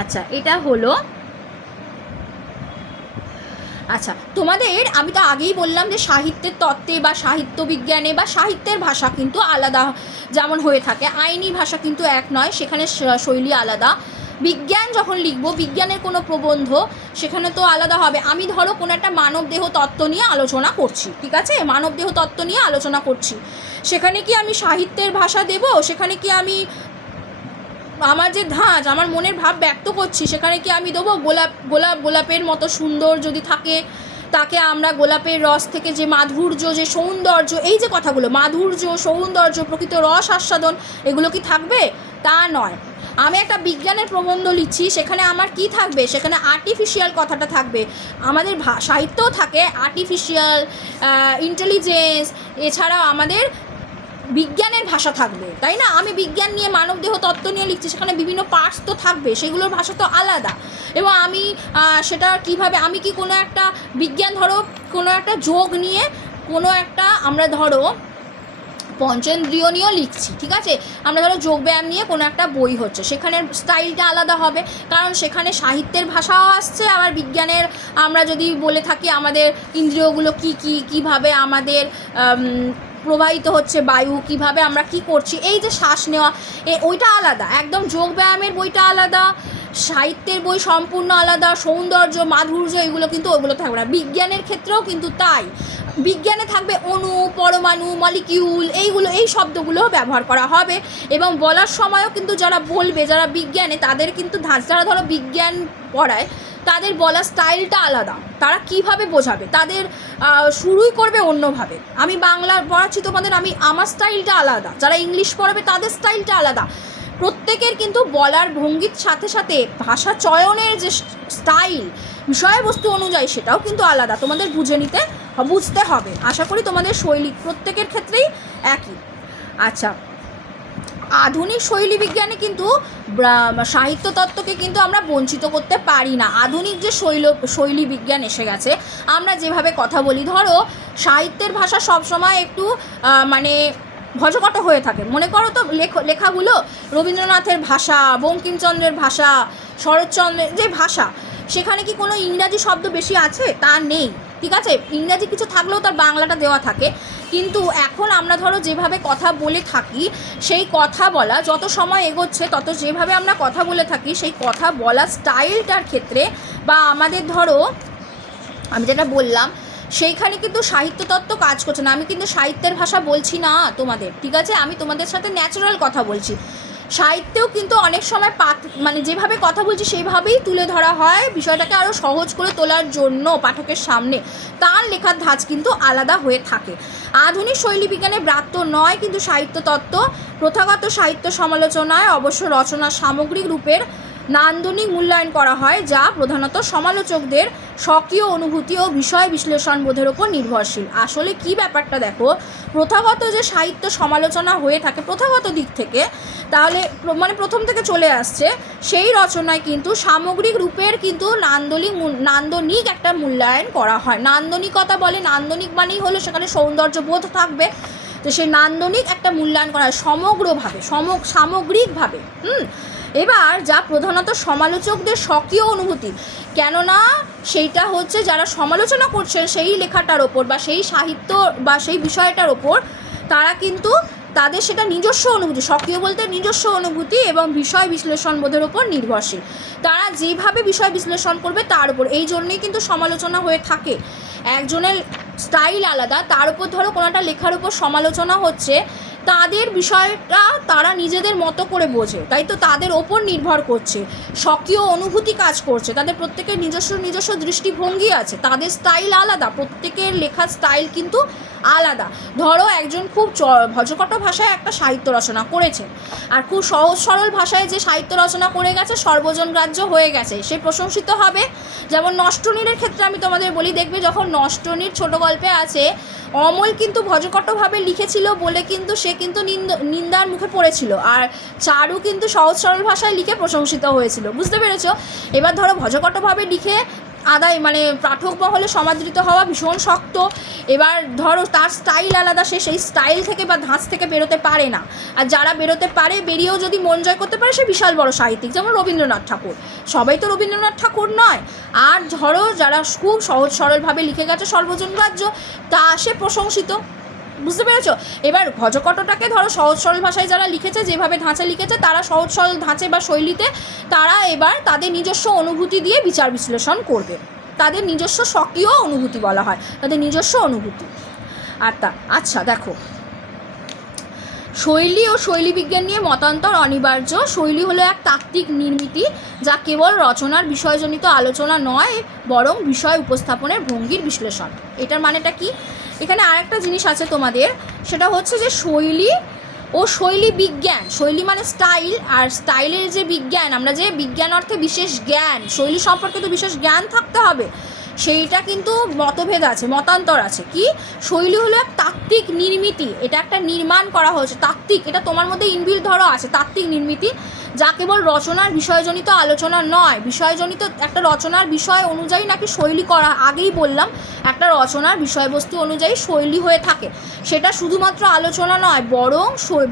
আচ্ছা এটা হলো, আচ্ছা তোমাদের আমি তো আগেই বললাম যে সাহিত্যের তত্ত্বে বা সাহিত্য বিজ্ঞানে বা সাহিত্যের ভাষা কিন্তু আলাদা যেমন হয়ে থাকে, আইনি ভাষা কিন্তু এক নয়, সেখানে শৈলী আলাদা। বিজ্ঞান যখন লিখবো, বিজ্ঞানের কোনো প্রবন্ধ, সেখানে তো আলাদা হবে। আমি ধরো কোনো একটা মানবদেহ তত্ত্ব নিয়ে আলোচনা করছি, ঠিক আছে, মানবদেহ তত্ত্ব নিয়ে আলোচনা করছি, সেখানে কি আমি সাহিত্যের ভাষা দেব, সেখানে কি আমি আমার যে ধাঁচ, আমার মনের ভাব ব্যক্ত করছি, সেখানে কি আমি দেবো গোলাপের মতো সুন্দর যদি থাকে, তাকে আমরা গোলাপের রস থেকে যে মাধুর্য, যে সৌন্দর্য, এই যে কথাগুলো, মাধুর্য, সৌন্দর্য, প্রকৃত রস আস্বাদন, এগুলো কি থাকবে, তা নয়। আমি একটা বিজ্ঞানের প্রবন্ধ লিখছি, সেখানে আমার কি থাকবে, সেখানে আর্টিফিশিয়াল কথাটা থাকবে। আমাদের সাহিত্যও থাকে আর্টিফিশিয়াল, ইন্টেলিজেন্স, এছাড়াও আমাদের বিজ্ঞানের ভাষা থাকবে, তাই না। আমি বিজ্ঞান নিয়ে, মানবদেহ তত্ত্ব নিয়ে লিখছি, সেখানে বিভিন্ন পার্টস তো থাকবে, সেগুলোর ভাষা তো আলাদা। এবং আমি সেটা কিভাবে, আমি কি কোনো একটা বিজ্ঞান, ধরো কোনো একটা যোগ নিয়ে, কোনো একটা আমরা ধরো পঞ্চেন্দ্রিয় নিয়েও লিখছি, ঠিক আছে, আমরা ধরো যোগব্যায়াম নিয়ে কোনো একটা বই হচ্ছে, সেখানের স্টাইলটা আলাদা হবে, কারণ সেখানে সাহিত্যের ভাষাও আসছে, আবার বিজ্ঞানের, আমরা যদি বলে থাকি আমাদের ইন্দ্রিয়গুলো কীভাবে আমাদের প্রবাহিত হচ্ছে, বায়ু কিভাবে আমরা কি করছি, এই যে শ্বাস নেওয়া, ওইটা আলাদা, একদম যোগব্যায়ামের বইটা আলাদা, সাহিত্যের বই সম্পূর্ণ আলাদা, সৌন্দর্য, মাধুর্য, এগুলো কিন্তু ওগুলো থাকবে না। বিজ্ঞানের ক্ষেত্রেও কিন্তু তাই, বিজ্ঞানে থাকবে অণু, পরমাণু, মলিকিউল, এই শব্দগুলো ব্যবহার করা হবে, এবং বলার সময়ও কিন্তু যারা বলবে, যারা বিজ্ঞানে, তাদের কিন্তু যারা ধরো বিজ্ঞান পড়ায়, তাদের বলার স্টাইলটা আলাদা, তারা কিভাবে বোঝাবে, তাদের শুরুই করবে অন্যভাবে। আমি বাংলা পড়াচ্ছি তোমাদের, আমার স্টাইলটা আলাদা, যারা ইংলিশ পড়াবে তাদের স্টাইলটা আলাদা, প্রত্যেকের কিন্তু বলার ভঙ্গির সাথে সাথে ভাষা চয়নের যে স্টাইল, বিষয়বস্তু অনুযায়ী, সেটাও কিন্তু আলাদা, তোমাদের বুঝতে হবে। আশা করি তোমাদের শৈলী প্রত্যেকের ক্ষেত্রেই একই। আচ্ছা, আধুনিক শৈলী বিজ্ঞানে কিন্তু সাহিত্য তত্ত্বকে কিন্তু আমরা বঞ্চিত করতে পারি না। আধুনিক যে শৈলী বিজ্ঞান এসে গেছে, আমরা যেভাবে কথা বলি, ধরো সাহিত্যের ভাষা সবসময় একটু মানে ভজকট হয়ে থাকে। মনে করো তো লেখাগুলো রবীন্দ্রনাথের ভাষা, বঙ্কিমচন্দ্রের ভাষা, শরৎচন্দ্রের যে ভাষা, সেখানে কি কোনো ইংরাজি শব্দ বেশি আছে? তা নেই, ঠিক আছে। ইংরাজি কিছু থাকলেও তার বাংলাটা দেওয়া থাকে। কিন্তু এখন আমরা ধরো যেভাবে কথা বলে থাকি, সেই কথা বলা যত সময় এগোচ্ছে তত যেভাবে আমরা কথা বলে থাকি, সেই কথা বলা স্টাইলটার ক্ষেত্রে বা আমাদের ধরো আমি যেটা বললাম, সেইখানে কিন্তু সাহিত্য তত্ত্ব কাজ করছে না। আমি কিন্তু সাহিত্যের ভাষা বলছি না তোমাদের, ঠিক আছে। আমি তোমাদের সাথে ন্যাচারাল কথা বলছি। সাহিত্যেও কিন্তু অনেক সময় মানে যেভাবে কথা বলছি সেইভাবেই তুলে ধরা হয়, বিষয়টাকে আরও সহজ করে তোলার জন্য পাঠকের সামনে। তার লেখার ধাঁচ কিন্তু আলাদা হয়ে থাকে। আধুনিক শৈলী বিজ্ঞানের ব্রাত্য নয় কিন্তু সাহিত্য তত্ত্ব। প্রথাগত সাহিত্য সমালোচনায় অবশ্য রচনার সামগ্রিক রূপের নান্দনিক মূল্যায়ন করা হয়, যা প্রধানত সমালোচকদের স্বকীয় অনুভূতি ও বিষয় বিশ্লেষণ বোধের ওপর নির্ভরশীল। আসলে কি ব্যাপারটা দেখো, প্রথাগত যে সাহিত্য সমালোচনা হয়ে থাকে প্রথাগত দিক থেকে, তাহলে মানে প্রথম থেকে চলে আসছে, সেই রচনায় কিন্তু সামগ্রিক রূপের কিন্তু নান্দনিক একটা মূল্যায়ন করা হয়। নান্দনিকতা বলে, নান্দনিক মানেই হলো সেখানে সৌন্দর্য বোধ থাকবে। তো সেই নান্দনিক একটা মূল্যায়ন করা হয় সমগ্রভাবে, সামগ্রিকভাবে। এবার যা প্রধানত সমালোচকদের স্বকীয় অনুভূতি, কেননা সেইটা হচ্ছে যারা সমালোচনা করছেন সেই লেখাটার ওপর বা সেই সাহিত্য বা সেই বিষয়টার ওপর, তারা কিন্তু তাদের সেটা নিজস্ব অনুভূতি, স্বকীয় বলতে নিজস্ব অনুভূতি এবং বিষয় বিশ্লেষণ বোধের ওপর নির্ভরশীল। তারা যেভাবে বিষয় বিশ্লেষণ করবে তার উপর, এই জন্যই কিন্তু সমালোচনা হয়ে থাকে। একজনের স্টাইল আলাদা, তার উপর ধরো কোনো একটা লেখার উপর সমালোচনা হচ্ছে, তাদের বিষয়টা তারা নিজেদের মতো করে বোঝে, তাই তো তাদের ওপর নির্ভর করছে, স্বকীয় অনুভূতি কাজ করছে, তাদের প্রত্যেকের নিজস্ব দৃষ্টিভঙ্গি আছে, তাদের স্টাইল আলাদা, প্রত্যেকের লেখার স্টাইল কিন্তু আলাদা। ধরো একজন খুব ভজকট ভাষায় একটা সাহিত্য রচনা করেছে, আর খুব সহজ সরল ভাষায় যে সাহিত্য রচনা করে গেছে সর্বজনগ্রাহ্য হয়ে গেছে, সে প্রশংসিত হবে। যেমন নষ্টনীরের ক্ষেত্রে আমি তোমাদের বলি, দেখবে যখন নষ্টনীর ছোট গল্পে আছে, অমল কিন্তু ভজকটভাবে লিখেছিল বলে কিন্তু সে কিন্তু নিন্দার মুখে পড়েছিল, আর চারু কিন্তু সহজ সরল ভাষায় লিখে প্রশংসিত হয়েছিল। বুঝতে পেরেছো? এবার ধরো ভজকটভাবে লিখে মানে পাঠক মহলে সমাদৃত হওয়া ভীষণ শক্ত। এবার ধরো তার স্টাইল আলাদা, সে সেই স্টাইল থেকে বা ধাঁচ থেকে বেরোতে পারে না। আর যারা বেরোতে পারে, বেরিয়েও যদি মন জয় করতে পারে, সে বিশাল বড় সাহিত্যিক, যেমন রবীন্দ্রনাথ ঠাকুর। সবাই তো রবীন্দ্রনাথ ঠাকুর নয়। আর ধরো যারা খুব সহজ সরলভাবে লিখে গেছে সর্বজনগ্রাহ্য, তা সে প্রশংসিত। বুঝতে পেরেছো? এবার ভজকটটাকে ধরো সহজ সরল ভাষায় যারা লিখেছে, যেভাবে ধাঁচে লিখেছে, তারা সহজ সরল ধাঁচে বা শৈলীতে তারা এবার তাদের নিজস্ব অনুভূতি দিয়ে বিচার বিশ্লেষণ করবে। তাদের নিজস্ব স্বকীয় অনুভূতি বলা হয়, তাদের নিজস্ব অনুভূতি। আচ্ছা দেখো, শৈলী ও শৈলী বিজ্ঞান নিয়ে মতান্তর অনিবার্য। শৈলী হলো এক তাত্ত্বিক নির্মিতি, যা কেবল রচনার বিষয়জনিত আলোচনা নয়, বরং বিষয় উপস্থাপনের ভঙ্গির বিশ্লেষণ। এটার মানেটা কি? এখানে আরেকটা জিনিস আছে তোমাদের, সেটা হচ্ছে যে শৈলী ও শৈলী বিজ্ঞান। শৈলী মানে স্টাইল, আর স্টাইলের যে বিজ্ঞান, আমরা যে বিজ্ঞান অর্থে বিশেষ জ্ঞান, শৈলী সম্পর্কে তো বিশেষ জ্ঞান থাকতে হবে, সেইটা কিন্তু মতভেদ আছে, মতান্তর আছে। কি? শৈলী হলো এক তাত্ত্বিক নির্মিতি, এটা একটা নির্মাণ করা হয়েছে, তাত্ত্বিক, এটা তোমার মধ্যে ইনবিল্ট ধরো আছে, তাত্ত্বিক নির্মিতি, যা কেবল রচনার বিষয়জনিত আলোচনা নয়। বিষয়জনিত একটা রচনার বিষয় অনুযায়ী নাকি শৈলী করা, আগেই বললাম, একটা রচনার বিষয়বস্তু অনুযায়ী শৈলী হয়ে থাকে। সেটা শুধুমাত্র আলোচনা নয়, বরং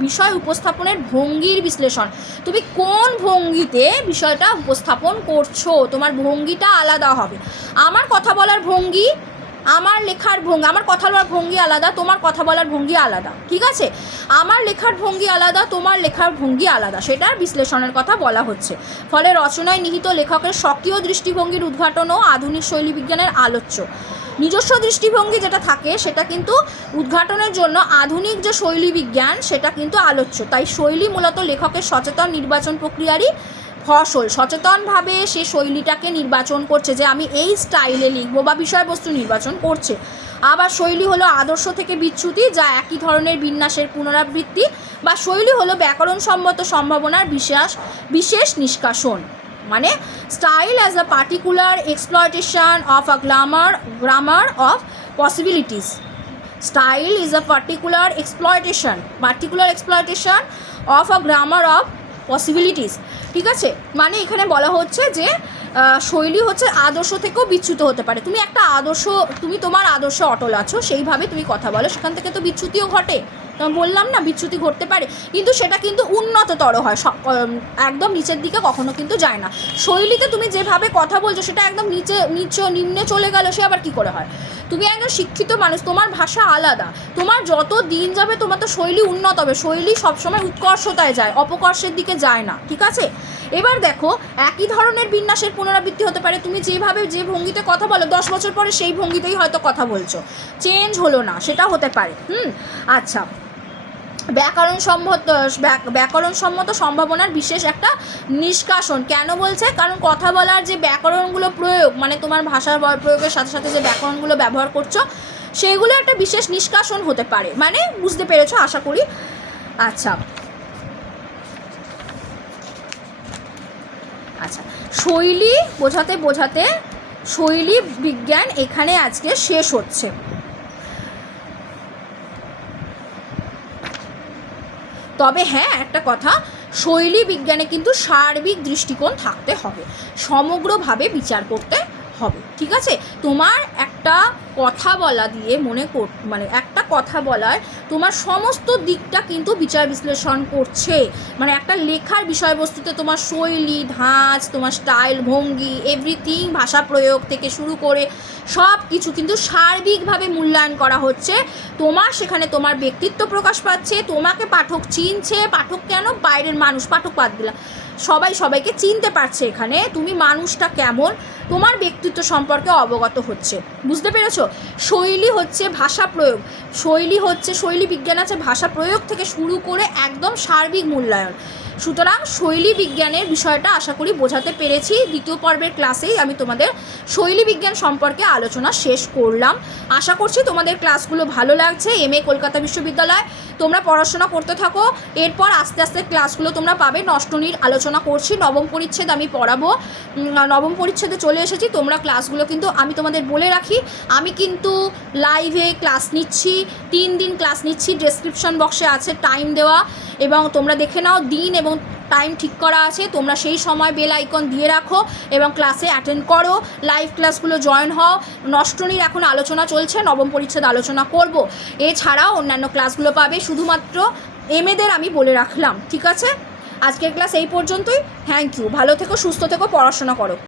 বিষয় উপস্থাপনের ভঙ্গির বিশ্লেষণ। তুমি কোন ভঙ্গিতে বিষয়টা উপস্থাপন করছো, তোমার ভঙ্গিটা আলাদা হবে। আমার কথা বলার ভঙ্গি, আমার লেখার ভঙ্গি, আমার কথা বলার ভঙ্গি আলাদা, তোমার কথা বলার ভঙ্গি আলাদা, ঠিক আছে? আমার লেখার ভঙ্গি আলাদা, তোমার লেখার ভঙ্গি আলাদা, সেটার বিশ্লেষণের কথা বলা হচ্ছে। ফলে রচনায় নিহিত লেখকের স্বকীয় দৃষ্টিভঙ্গির উদ্ঘাটনও আধুনিক শৈলী বিজ্ঞানের আলোচ্য। নিজস্ব দৃষ্টিভঙ্গি যেটা থাকে সেটা কিন্তু উদ্ঘাটনের জন্য আধুনিক যে শৈলী বিজ্ঞান সেটা কিন্তু আলোচ্য। তাই শৈলী মূলত লেখকের সচেতন নির্বাচন প্রক্রিয়ারই ফসল। সচেতনভাবে সে শৈলীটাকে নির্বাচন করছে যে আমি এই স্টাইলে লিখবো, বা বিষয়বস্তু নির্বাচন করছে। আবার শৈলী হলো আদর্শ থেকে বিচ্যুতি, যা একই ধরনের বিন্যাসের পুনরাবৃত্তি, বা শৈলী হলো ব্যাকরণসম্মত সম্ভাবনার বিশেষ নিষ্কাশন। মানে style as a particular exploitation of a grammar of possibilities. Style is a particular exploitation of a grammar of possibilities, ঠিক আছে? মানে এখানে বলা হচ্ছে যে শৈলী হচ্ছে আদর্শ থেকেও বিচ্যুত হতে পারে। তুমি তোমার আদর্শে অটল আছো, সেইভাবে তুমি কথা বলো, সেখান থেকে তো বিচ্যুতিও ঘটে। বললাম না, বিচ্যুতি ঘটতে পারে, কিন্তু সেটা কিন্তু উন্নততর হয়, একদম নিচের দিকে কখনো কিন্তু যায় না। শৈলীতে তুমি যেভাবে কথা বলছো সেটা একদম নিম্নে চলে গেল, সে আবার কী করে হয়? তুমি একজন শিক্ষিত মানুষ, তোমার ভাষা আলাদা, তোমার যত দিন যাবে তোমার তো শৈলী উন্নত হবে। শৈলী সবসময় উৎকর্ষতায় যায়, অপকর্ষের দিকে যায় না, ঠিক আছে? এবার দেখো, একই ধরনের বিন্যাসের পুনরাবৃত্তি হতে পারে। তুমি যেভাবে যে ভঙ্গিতে কথা বলো 10 বছর পরে সেই ভঙ্গিতেই হয়তো কথা বলছো, চেঞ্জ হলো না, সেটা হতে পারে। আচ্ছা, ব্যাকরণসম্মত সম্ভাবনার বিশেষ একটা নিষ্কাশন কেন বলছে? কারণ কথা বলার যে ব্যাকরণগুলো প্রয়োগ, মানে তোমার ভাষার প্রয়োগের সাথে সাথে যে ব্যাকরণগুলো ব্যবহার করছো সেগুলো একটা বিশেষ নিষ্কাশন হতে পারে। মানে বুঝতে পেরেছো আশা করি। আচ্ছা, শৈলী বোঝাতে শৈলী বিজ্ঞান এখানে আজকে শেষ হচ্ছে। তবে হ্যাঁ, একটা কথা, শৈলী বিজ্ঞানে কিন্তু সার্বিক দৃষ্টিকোণ থাকতে হবে, সমগ্রভাবে বিচার করতে হবে, ঠিক আছে? তোমার একটা কথা বলা দিয়ে মানে একটা কথা বলার তোমার সমস্ত দিকটা কিন্তু বিচার বিশ্লেষণ করছে। মানে একটা লেখার বিষয়বস্তুতে তোমার শৈলী, ধাঁচ, তোমার স্টাইল, ভঙ্গি, এভরিথিং, ভাষা প্রয়োগ থেকে শুরু করে সব কিছু কিন্তু সার্বিকভাবে মূল্যায়ন করা হচ্ছে। তোমার সেখানে তোমার ব্যক্তিত্ব প্রকাশ পাচ্ছে, তোমাকে পাঠক চিনছে। পাঠক কেন, বাইরের মানুষ, পাঠক বাদ দিলাম, সবাইকে চিনতে পারছে। এখানে তুমি মানুষটা কেমন, তোমার ব্যক্তিত্ব সম্পর্কে অবগত হচ্ছে। বুঝতে পেরেছো? শৈলী হচ্ছে ভাষা প্রয়োগ, শৈলী বিজ্ঞান আছে ভাষা প্রয়োগ থেকে শুরু করে একদম সার্বিক মূল্যায়ন। সুতরাং শৈলী বিজ্ঞানের বিষয়টা আশা করি বোঝাতে পেরেছি। দ্বিতীয় পর্বের ক্লাসেই আমি তোমাদের শৈলী বিজ্ঞান সম্পর্কে আলোচনা শেষ করলাম। আশা করছি তোমাদের ক্লাসগুলো ভালো লাগছে। MA কলকাতা বিশ্ববিদ্যালয় তোমরা পড়াশোনা করতে থাকো। এরপর আস্তে আস্তে ক্লাসগুলো তোমরা পাবে। নষ্টনীর আলোচনা করছি, নবম পরিচ্ছেদ আমি পড়াবো, নবম পরিচ্ছেদে চলে এসেছি। তোমরা ক্লাসগুলো কিন্তু আমি তোমাদের বলে রাখি, আমি কিন্তু লাইভে ক্লাস নিচ্ছি, 3 দিন ক্লাস নিচ্ছি। ডেসক্রিপশন বক্সে আছে টাইম দেওয়া, এবং তোমরা দেখে নাও, দিন এবং টাইম ঠিক করা আছে। তোমরা সেই সময় বেল আইকন দিয়ে রাখো এবং ক্লাসে অ্যাটেন্ড করো, লাইভ ক্লাসগুলো জয়েন হও। নষ্টনীর এখন আলোচনা চলছে, নবম পরিচ্ছেদ আলোচনা করব। এছাড়াও অন্যান্য ক্লাসগুলো পাবে, শুধুমাত্র MAদের আমি বলে রাখলাম, ঠিক আছে? আজকের ক্লাস এই পর্যন্তই। থ্যাংক ইউ, ভালো থেকো, সুস্থ থেকো, পড়াশোনা করো।